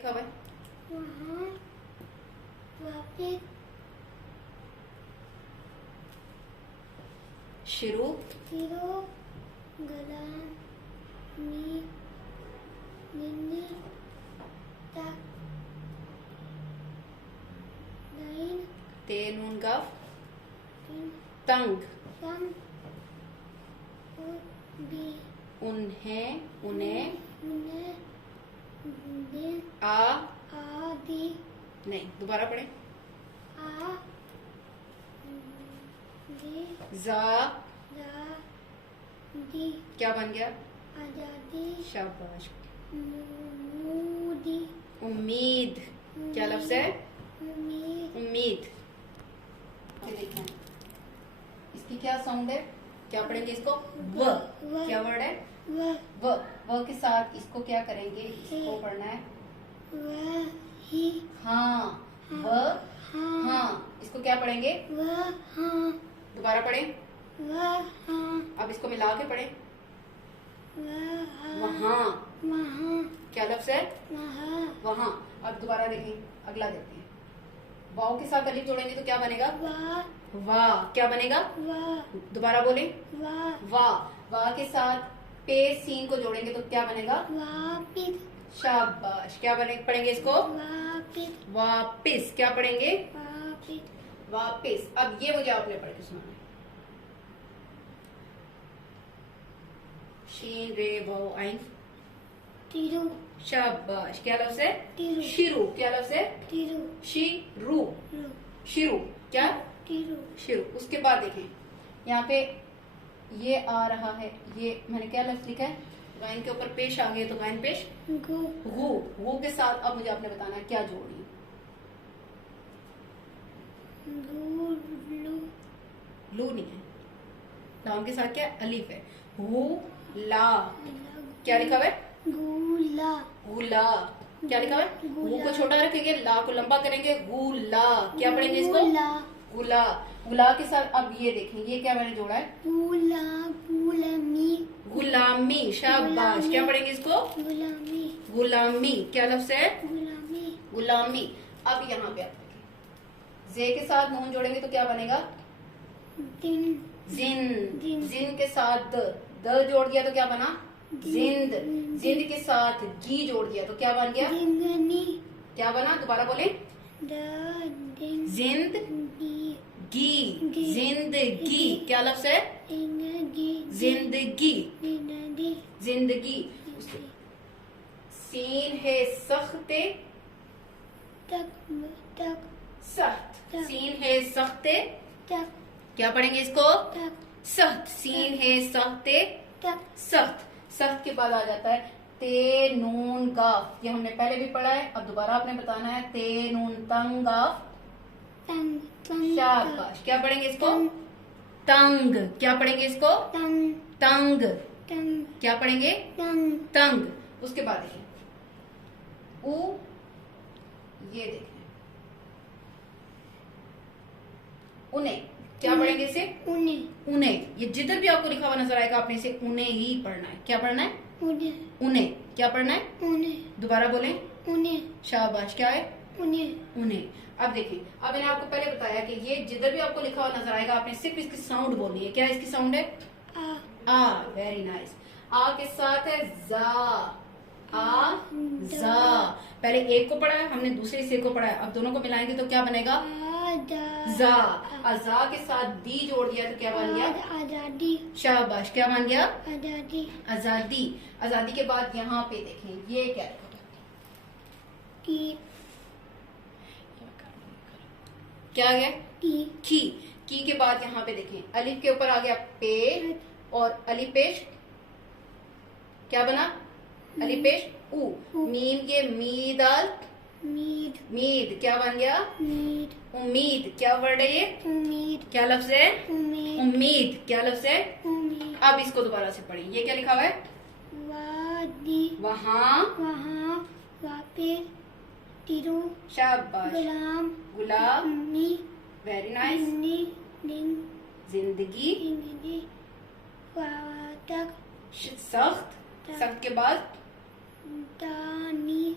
लिखा हुआ है? वहाँ वापस शुरू तिरो गलाम मी निन्ने तक लाइन ते नून गाफ तीन तंग कम बी उन्हें उन्हें उन्हें दिन आदि नहीं, दोबारा पढ़े। आ दी जा दा दी क्या बन गया? आजादी शाबाश। मूदी उम्मीद क्या लफ्ज है? उम्मीद उम्मीद। ये देखें, इसकी क्या साउंड है? क्या पढ़ेंगे इसको? व। क्या वर्ड है? व के साथ इसको क्या करेंगे? इसको पढ़ना है वही हाँ। व हाँ, इसको क्या पढ़ेंगे? वहाँ दोबारा पढ़ें। वहाँ अब इसको मिला के पढ़ें। वहाँ वहाँ क्या लफ्ज है? वहाँ वहाँ। अब दोबारा देखें, अगला देखते हैं। वाव के साथ अलिफ जोड़ेंगे तो क्या बनेगा? वाह। क्या बनेगा? दोबारा बोले। वाह। वाह के साथ पे सीन को जोड़ेंगे तो क्या बनेगा? वापिस शाबाश। क्या पढ़ेंगे इसको? वापिस वापिस। क्या पढ़ेंगे? वापिस वापिस। अब ये मुझे आपने पढ़ के सुनाना है। शीन रे वाव आइन। तिरु शाबाश। क्या लफ्ज है? तिरु शिरू। क्या लफ्ज है? तिरु शिरू। रु शिरू क्या? तिरु शुरू। उसके बाद देखें, यहाँ पे ये आ रहा है, ये मैंने क्या लफ्ज लिखा है? गाइन के ऊपर पेश आ गए तो गाइन पेश गु गु। गु के साथ अब मुझे आपने बताना है क्या जोड़नी है। गुलु लू नहीं है, लाम के साथ क्या है? अलीफ है। हु ला। क्या लिखा हुआ है? गुला गुला। क्या लिखा हुआ है? गु को छोटा रखेंगे, ला को लंबा करेंगे। गुला। क्या पढ़ेंगे इसको? गुला गुला। गुला के साथ अब ये देखें, ये क्या मैंने जोड़ा है? गुला गुलामी गुलामी। शाबाश। क्या पढ़ेंगे इसको? गुलामी गुलामी। क्या लफ्ज है? गुलामी गुलामी। अब यहाँ पे आप देखें, जे के साथ नून जोड़ेंगे तो क्या बनेगा? दिन जिन। जिन। जिन के साथ द जोड़ दिया तो क्या बना? जिंद। जिंद के साथ गी जोड़ दिया तो क्या बन गया? जिंदनी क्या बना? दोबारा बोले। दिन जिंद गी। जिंदगी। क्या लफ्ज है? जिंदगी। जिंदगी। सीन है सख्ते तक तक सख्त। सीन है सख्ते। तक क्या पढ़ेंगे इसको? तक सख्त। सीन है सख्ते तक सख्त। सख्त के बाद आ जाता है ते नून गाफ। ये हमने पहले भी पढ़ा है, अब दोबारा आपने बताना है। ते नून तंग गाफ। तंग तंग शाबाश। क्या पढ़ेंगे इसको? तंग। क्या पढ़ेंगे इसको? तंग तंग। तंग क्या पढ़ेंगे? तंग तंग। उसके बाद देखिए उ, ये देखें उन्हें। क्या पढ़ेंगे इसे? उन्हें उन्हें। ये जिधर भी आपको लिखा हुआ नजर आएगा आपने इसे उन्हें ही पढ़ना है। क्या पढ़ना है? उन्हें उन्हें। क्या पढ़ना है? उन्हें दोबारा बोलें। उन्हें शाबाश। क्या है? उन्हें उन्हें। अब देखिए, अब मैंने आपको पहले बताया कि ये जिधर भी आपको लिखा हुआ नजर आएगा आपने सिर्फ इसकी साउंड बोलनी है। क्या इसकी साउंड है? आ आ। Very nice. आ के साथ है जा। आ जा। पहले एक को पढ़ा है हमने, दूसरे से को पढ़ा है, अब दोनों को मिलाएंगे तो क्या बनेगा? जा। अजा के साथ दी जोड़ दिया तो क्या बन गया? आजादी शाबाश। क्या बन गया? आजादी आजादी। आजादी के बाद यहाँ पे देखें ये क्या लिखा है? की क्या आ गया? की की के बाद यहाँ पे देखें अलिफ के ऊपर आ गया पे और अलिफ पेश क्या बना? अलिफ पेश ऊ। मीम के मी दाल मीद मीद। क्या बन गया? मीद उम्मीद। क्या वर्ड है ये? उम्मीद क्या लफ्ज है? उम्मीद उम्मीद। क्या लफ्ज है? उम्मीद अब इसको दोबारा से पढ़िए। ये क्या लिखा हुआ है? वादी वहाँ। वहाँ वापिस तिरु शाबाश। गुलाम गुलाब। उम्मी वेरी नाइस। दिन्नी दिन जिंदगी। जिंदगी वातक सख्त। सख्त के बाद दानी